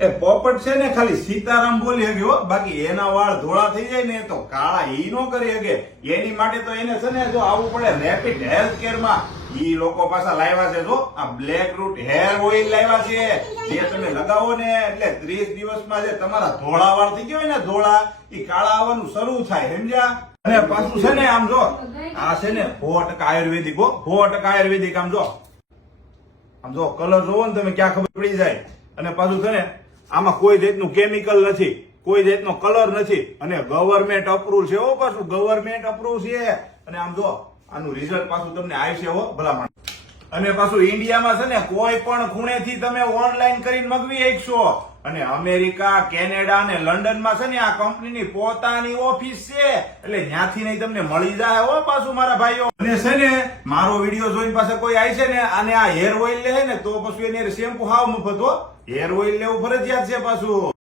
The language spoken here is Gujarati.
એ પોપટ છે ને ખાલી સીતારામ બોલી શકે હો, બાકી એના વાળ ધોળા થઈ જાય ને તો કાળા ઈ નો કરી શકે. એની માટે તો એને છે ને જો આવવું પડે રેપિડ હેલ્થ કેર માં. ઈ લોકો પાછા લાવ્યા છે જો આ બ્લેક રૂટ હેર ઓઇલ લાવ્યા છે, જે તમે લગાવો ને એટલે 30 દિવસમાં જે તમારા ધોળા વાળ થઈ ગયા હોય ને ધોળા, ઈ કાળા આવવાનું શરૂ થાય, સમજ્યા? અને પાછું છે ને આમ જો આ છે ને 100% આયુર્વેદિક હો, 100% આયુર્વેદિક. આમ જો કલર જોવો ને તમે ક્યાં ખબર પડી જાય. અને પાછું છે ને આમાં કોઈ જાતનું કેમિકલ નથી, કોઈ જાતનો કલર નથી, અને ગવર્મેન્ટ અપ્રુવ છે હો, પાછું ગવર્મેન્ટ અપ્રુવ છે. અને આમ જો આનું રિઝલ્ટ પાછું તમને આવશે હો ભલામણ. અને પાછું ઇન્ડિયામાં છે ને કોઈ પણ ખૂણેથી તમે ઓનલાઈન કરીને મગવી શકશો. અને અમેરિકા, કેનેડા અને લંડનમાં છે ને આ કંપનીની પોતાની ઓફિસ છે, એટલે ત્યાંથી નહીં તમને મળી જાય હો પાછું મારા ભાઈઓ. અને છે ને મારો વિડીયો જોઈને પાસે કોઈ આવી છે ને અને આ હેર ઓઇલ લે ને તો પછી એને શેમ્પુ હાવ મફત હો. હેર ઓઇલ લેવું ફરજિયાત છે પાછું.